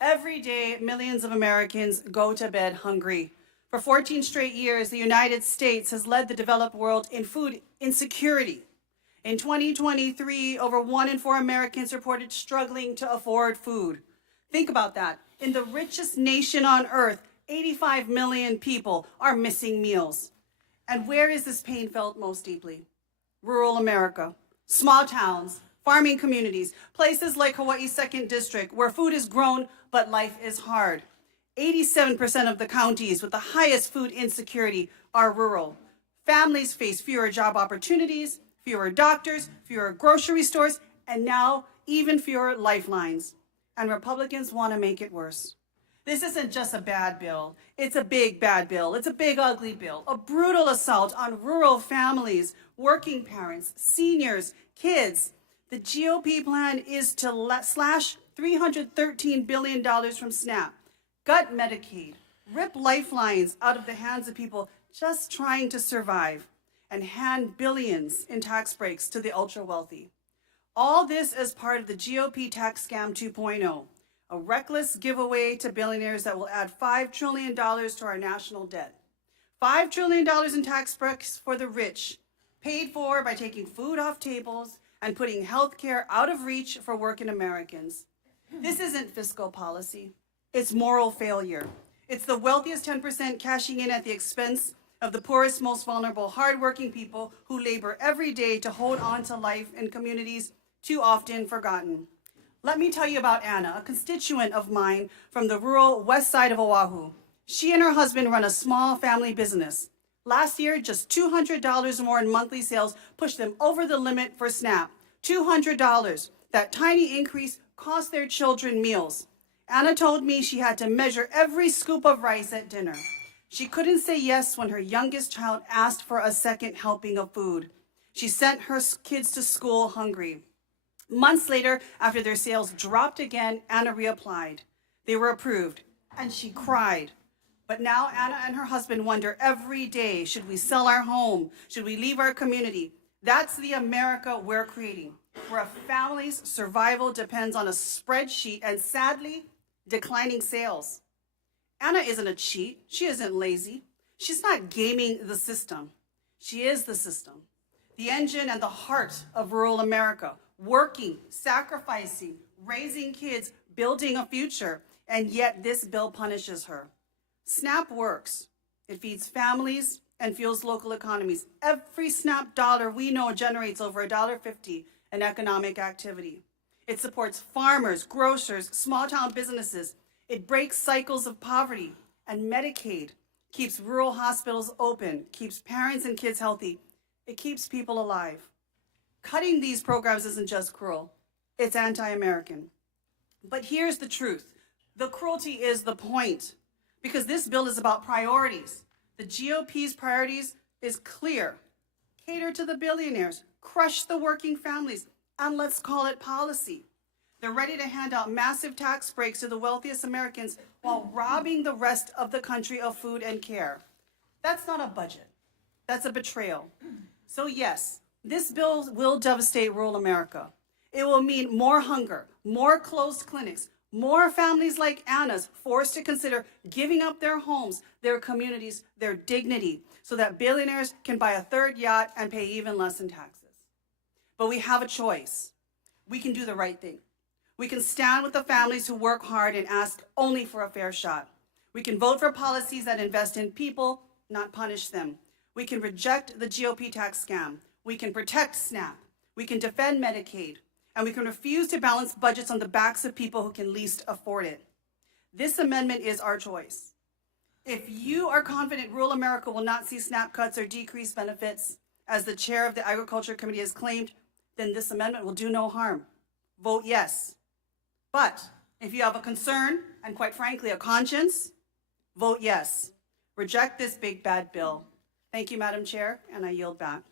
Every day, millions of Americans go to bed hungry. For 14 straight years, the United States has led the developed world in food insecurity. In 2023, over 1 in 4 Americans reported struggling to afford food. Think about that. In the richest nation on earth, 85 million people are missing meals. And where is this pain felt most deeply? Rural America, small towns, farming communities, places like Hawaii's 2nd District, where food is grown, but life is hard. 87% of the counties with the highest food insecurity are rural. Families face fewer job opportunities, fewer doctors, fewer grocery stores, and now even fewer lifelines. And Republicans want to make it worse. This isn't just a bad bill. It's a big bad bill. It's a big ugly bill. A brutal assault on rural families, working parents, seniors, kids. The GOP plan is to slash $313 billion from SNAP, gut Medicaid, rip lifelines out of the hands of people just trying to survive. and hand billions in tax breaks to the ultra-wealthy. All this as part of the GOP tax scam 2.0, a reckless giveaway to billionaires that will add $5 trillion to our national debt. $5 trillion in tax breaks for the rich, paid for by taking food off tables and putting health care out of reach for working Americans. This isn't fiscal policy. It's moral failure. It's the wealthiest 10% cashing in at the expense of the poorest, most vulnerable, hardworking people who labor every day to hold on to life in communities too often forgotten. Let me tell you about Anna, a constituent of mine from the rural west side of Oahu. She and her husband run a small family business. Last year, just $200 more in monthly sales pushed them over the limit for SNAP. $200. That tiny increase cost their children meals. Anna told me she had to measure every scoop of rice at dinner. She couldn't say yes when her youngest child asked for a second helping of food. She sent her kids to school hungry. Months later, after their sales dropped again, Anna reapplied. They were approved, and she cried. But now Anna and her husband wonder every day, should we sell our home? Should we leave our community? That's the America we're creating, where a family's survival depends on a spreadsheet and, sadly, declining sales. Anna isn't a cheat. She isn't lazy. She's not gaming the system. She is the system, the engine and the heart of rural America, working, sacrificing, raising kids, building a future, and yet this bill punishes her. SNAP works. It feeds families and fuels local economies. Every SNAP dollar we know generates over $1.50 in economic activity. It supports farmers, grocers, small-town businesses. It breaks cycles of poverty. And Medicaid keeps rural hospitals open, keeps parents and kids healthy. It keeps people alive. Cutting these programs isn't just cruel, it's anti-American. But here's the truth. The cruelty is the point, because this bill is about priorities. The GOP's priorities is clear. Cater to the billionaires, crush the working families, and let's call it policy. They're ready to hand out massive tax breaks to the wealthiest Americans while robbing the rest of the country of food and care. That's not a budget. That's a betrayal. So yes, this bill will devastate rural America. It will mean more hunger, more closed clinics, more families like Anna's forced to consider giving up their homes, their communities, their dignity, so that billionaires can buy a third yacht and pay even less in taxes. But we have a choice. We can do the right thing. We can stand with the families who work hard and ask only for a fair shot. We can vote for policies that invest in people, not punish them. We can reject the GOP tax scam. We can protect SNAP. We can defend Medicaid. And we can refuse to balance budgets on the backs of people who can least afford it. This amendment is our choice. If you are confident rural America will not see SNAP cuts or decreased benefits, as the chair of the Agriculture Committee has claimed, then this amendment will do no harm. Vote yes. But if you have a concern, and quite frankly, a conscience, vote yes. Reject this big bad bill. Thank you, Madam Chair, and I yield back.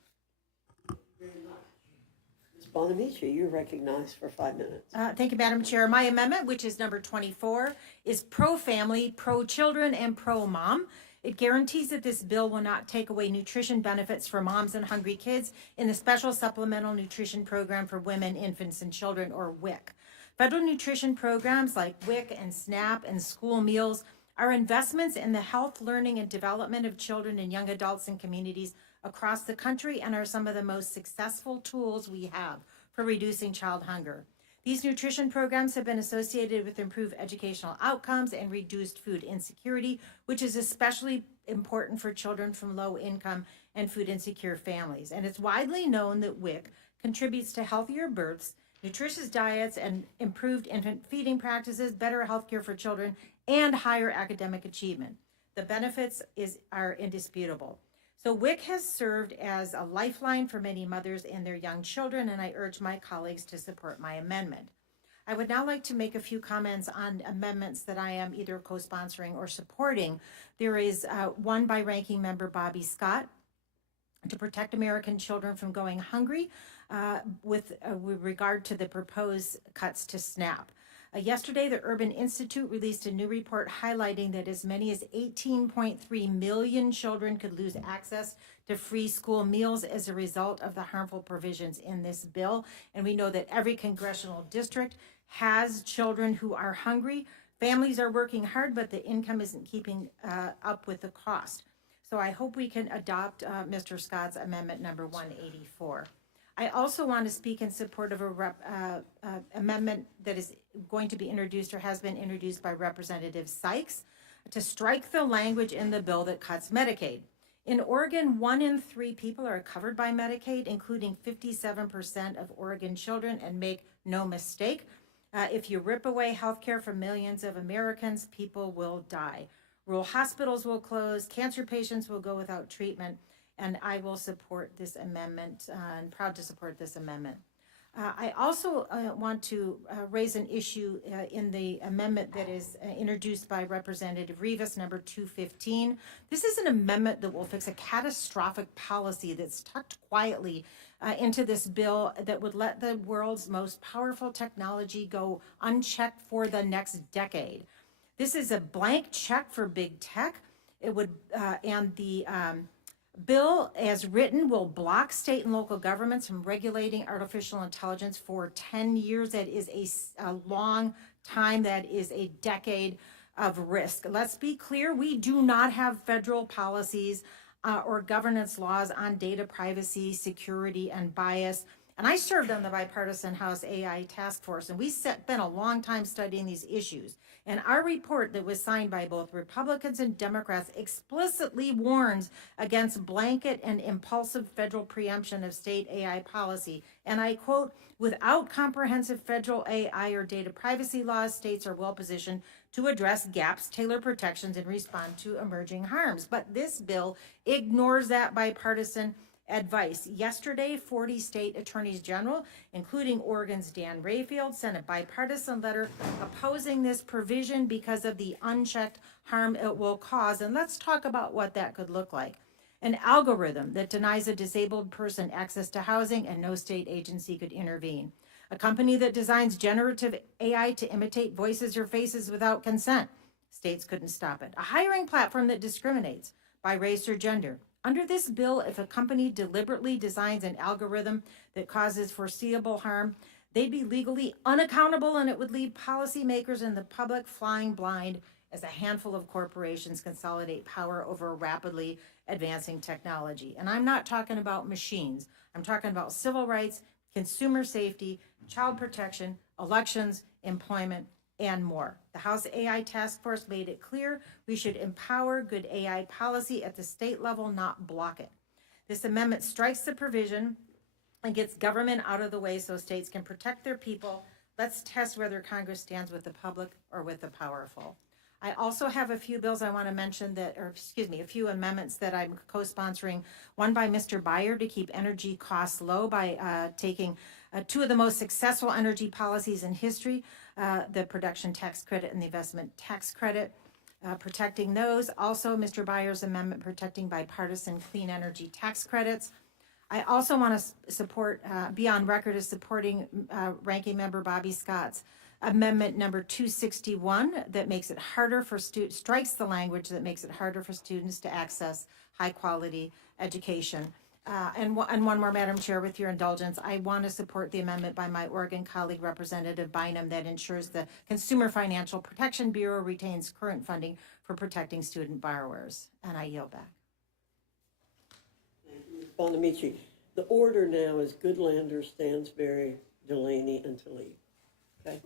Ms. Bonamici, you're recognized for 5 minutes. Thank you, Madam Chair. My amendment, which is number 24, is pro-family, pro-children, and pro-mom. It guarantees that this bill will not take away nutrition benefits for moms and hungry kids in the Special Supplemental Nutrition Program for Women, Infants, and Children, or WIC. Federal nutrition programs like WIC and SNAP and school meals are investments in the health, learning, and development of children and young adults in communities across the country and are some of the most successful tools we have for reducing child hunger. These nutrition programs have been associated with improved educational outcomes and reduced food insecurity, which is especially important for children from low income and food insecure families. And it's widely known that WIC contributes to healthier births, nutritious diets, and improved infant feeding practices, better health care for children, and higher academic achievement. The benefits are indisputable. So WIC has served as a lifeline for many mothers and their young children, and I urge my colleagues to support my amendment. I would now like to make a few comments on amendments that I am either co-sponsoring or supporting. There is one by Ranking Member Bobby Scott to protect American children from going hungry with regard to the proposed cuts to SNAP. Yesterday, the Urban Institute released a new report highlighting that as many as 18.3 million children could lose access to free school meals as a result of the harmful provisions in this bill. And we know that every congressional district has children who are hungry. Families are working hard, but the income isn't keeping up with the cost. So I hope we can adopt Mr. Scott's amendment number 184. I also want to speak in support of a amendment that is going to be introduced or has been introduced by Representative Sykes to strike the language in the bill that cuts Medicaid. In Oregon, 1 in 3 people are covered by Medicaid, including 57% of Oregon children, and make no mistake, if you rip away health care from millions of Americans, people will die. Rural hospitals will close, cancer patients will go without treatment, and I will support this amendment, and proud to support this amendment. I also want to raise an issue in the amendment that is introduced by Representative Rivas, number 215. This is an amendment that will fix a catastrophic policy that's tucked quietly into this bill that would let the world's most powerful technology go unchecked for the next decade. This is a blank check for big tech. It would, and the bill as written will block state and local governments from regulating artificial intelligence for 10 years. That is a long time. That is a decade of risk. Let's be clear, we do not have federal policies or governance laws on data privacy, security, and bias. And I served on the bipartisan House AI task force, and we spent a long time studying these issues. And our report that was signed by both Republicans and Democrats explicitly warns against blanket and impulsive federal preemption of state AI policy. And I quote, without comprehensive federal AI or data privacy laws, states are well positioned to address gaps, tailor protections, and respond to emerging harms. But this bill ignores that bipartisan advice. Yesterday, 40 state attorneys general, including Oregon's Dan Rayfield, sent a bipartisan letter opposing this provision because of the unchecked harm it will cause. And let's talk about what that could look like. An algorithm that denies a disabled person access to housing and no state agency could intervene. A company that designs generative AI to imitate voices or faces without consent. States couldn't stop it. A hiring platform that discriminates by race or gender. Under this bill, if a company deliberately designs an algorithm that causes foreseeable harm, they'd be legally unaccountable, and it would leave policymakers and the public flying blind as a handful of corporations consolidate power over rapidly advancing technology. And I'm not talking about machines. I'm talking about civil rights, consumer safety, child protection, elections, employment, and more. The House AI Task Force made it clear we should empower good AI policy at the state level, not block it. This amendment strikes the provision and gets government out of the way so states can protect their people. Let's test whether Congress stands with the public or with the powerful. I also have a few bills I want to mention a few amendments that I'm co-sponsoring. One by Mr. Byer to keep energy costs low by taking two of the most successful energy policies in history, the production tax credit and the investment tax credit, protecting those. Also, Mr. Byer's amendment protecting bipartisan clean energy tax credits. I also want to support, be on record as supporting Ranking Member Bobby Scott's amendment number 261 that makes it harder for strikes the language that makes it harder for students to access high quality education. And one more, Madam Chair, with your indulgence, I want to support the amendment by my Oregon colleague, Representative Bynum, that ensures the Consumer Financial Protection Bureau retains current funding for protecting student borrowers. And I yield back. Thank you, Ms. Bonamici. The order now is Goodlander, Stansberry, Delaney, and Tlaib. Okay,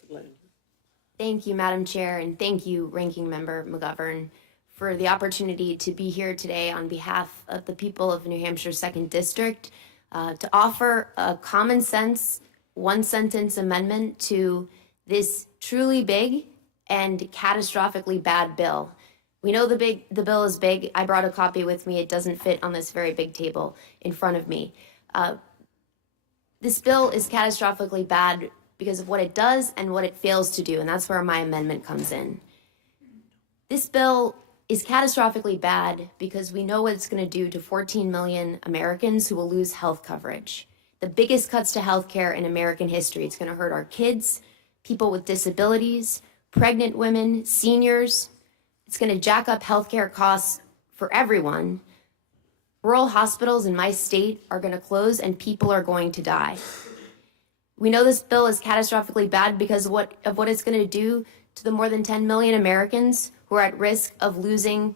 Goodlander. Thank you, Madam Chair, and thank you, Ranking Member McGovern, for the opportunity to be here today on behalf of the people of New Hampshire 2nd District to offer a common sense, one-sentence amendment to this truly big and catastrophically bad bill. We know the bill is big. I brought a copy with me. It doesn't fit on this very big table in front of me. This bill is catastrophically bad because of what it does and what it fails to do, and that's where my amendment comes in. This bill is catastrophically bad because we know what it's going to do to 14 million Americans who will lose health coverage. The biggest cuts to health care in American history. It's going to hurt our kids, people with disabilities, pregnant women, seniors. It's going to jack up healthcare costs for everyone. Rural hospitals in my state are going to close and people are going to die. We know this bill is catastrophically bad because of what it's going to do to the more than 10 million Americans who are at risk of losing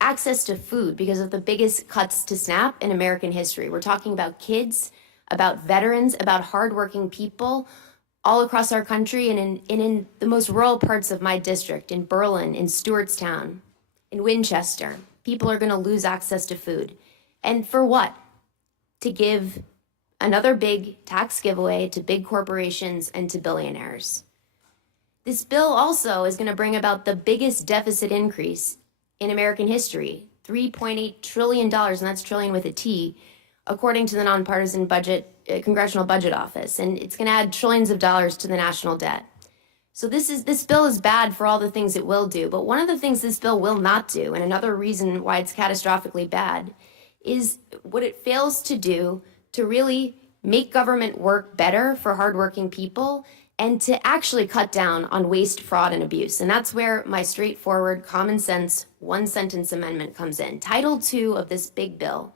access to food because of the biggest cuts to SNAP in American history. We're talking about kids, about veterans, about hardworking people all across our country and in the most rural parts of my district, in Berlin, in Stewartstown, in Winchester. People are going to lose access to food. And for what? To give another big tax giveaway to big corporations and to billionaires. This bill also is going to bring about the biggest deficit increase in American history, $3.8 trillion, and that's trillion with a T, according to the nonpartisan Congressional Budget Office. And it's going to add trillions of dollars to the national debt. So this bill is bad for all the things it will do. But one of the things this bill will not do, and another reason why it's catastrophically bad, is what it fails to do to really make government work better for hardworking people and to actually cut down on waste, fraud, and abuse. And that's where my straightforward, common sense, one-sentence amendment comes in. Title II of this big bill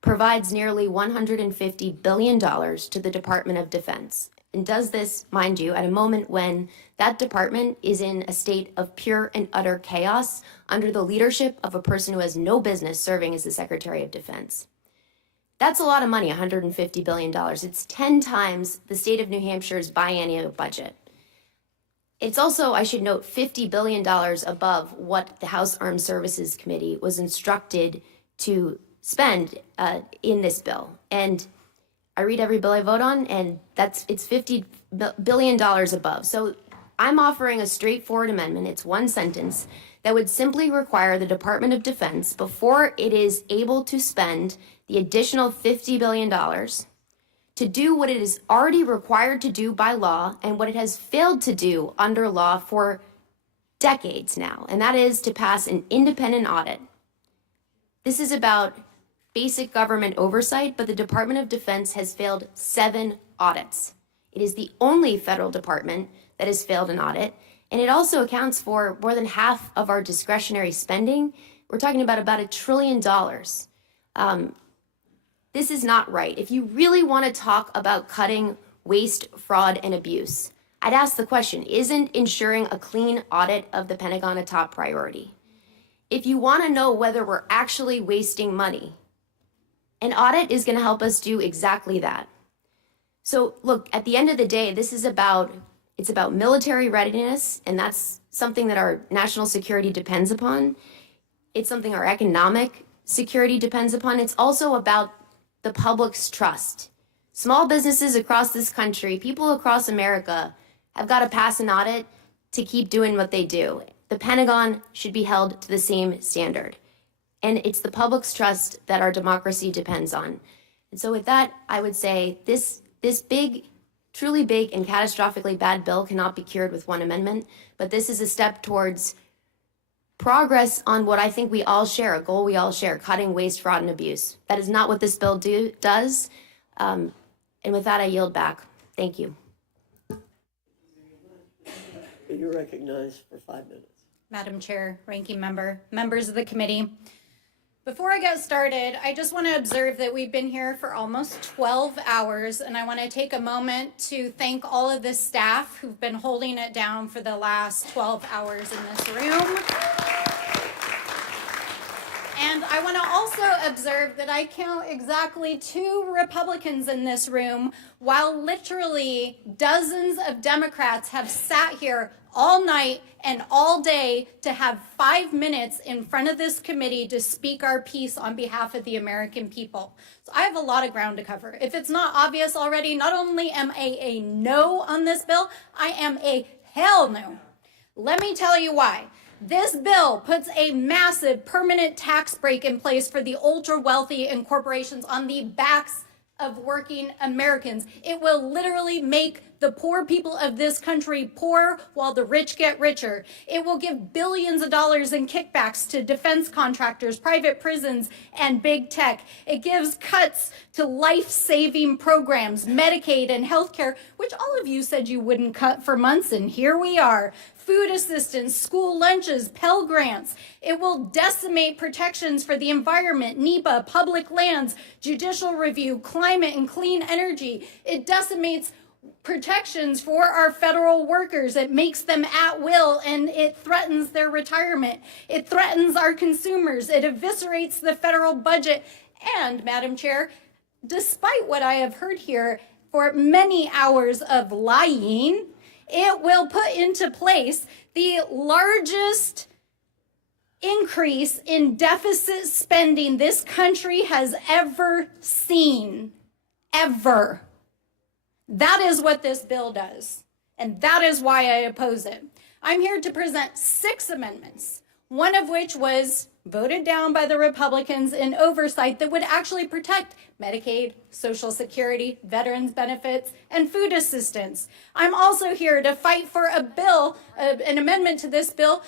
provides nearly $150 billion to the Department of Defense. And does this, mind you, at a moment when that department is in a state of pure and utter chaos under the leadership of a person who has no business serving as the Secretary of Defense. That's a lot of money, $150 billion. It's 10 times the state of New Hampshire's biennial budget. It's also, I should note, $50 billion above what the House Armed Services Committee was instructed to spend in this bill. And I read every bill I vote on, and it's $50 billion above. So I'm offering a straightforward amendment. It's one sentence that would simply require the Department of Defense, before it is able to spend the additional $50 billion, to do what it is already required to do by law and what it has failed to do under law for decades now, and that is to pass an independent audit. This is about basic government oversight, but the Department of Defense has failed 7 audits. It is the only federal department that has failed an audit, and it also accounts for more than half of our discretionary spending. We're talking about $1 trillion. This is not right. If you really want to talk about cutting waste, fraud, and abuse, I'd ask the question, isn't ensuring a clean audit of the Pentagon a top priority? If you want to know whether we're actually wasting money, an audit is going to help us do exactly that. So look, at the end of the day, it's about military readiness, and that's something that our national security depends upon. It's something our economic security depends upon. It's also about the public's trust. Small businesses across this country, people across America, have got to pass an audit to keep doing what they do. The Pentagon should be held to the same standard. And it's the public's trust that our democracy depends on. And so with that, I would say this big, truly big and catastrophically bad bill cannot be cured with one amendment, but this is a step towards progress on what I think we all share, a goal we all share, cutting waste, fraud, and abuse. That is not what this bill does. And with that, I yield back. Thank you. You're recognized for 5 minutes. Madam Chair, Ranking Member, members of the committee. Before I get started, I just want to observe that we've been here for almost 12 hours, and I want to take a moment to thank all of the staff who've been holding it down for the last 12 hours in this room. And I want to also observe that I count exactly 2 Republicans in this room, while literally dozens of Democrats have sat here all night and all day to have 5 minutes in front of this committee to speak our piece on behalf of the American people. So I have a lot of ground to cover. If it's not obvious already, not only am I a no on this bill, I am a hell no. Let me tell you why. This bill puts a massive permanent tax break in place for the ultra wealthy and corporations on the backs of working Americans. It will literally make the poor people of this country poor while the rich get richer. It will give billions of dollars in kickbacks to defense contractors, private prisons, and big tech. It gives cuts to life-saving programs, Medicaid and healthcare, which all of you said you wouldn't cut for months, and here we are. Food assistance, school lunches, Pell Grants. It will decimate protections for the environment, NEPA, public lands, judicial review, climate and clean energy. It decimates protections for our federal workers. It makes them at will, and it threatens their retirement. It threatens our consumers. It eviscerates the federal budget. And, Madam Chair, despite what I have heard here for many hours of lying, it will put into place the largest increase in deficit spending this country has ever seen. Ever. That is what this bill does. And that is why I oppose it. I'm here to present 6 amendments, one of which was voted down by the Republicans in oversight that would actually protect Medicaid, Social Security, veterans benefits, and food assistance. I'm also here to fight for a bill, an amendment to this bill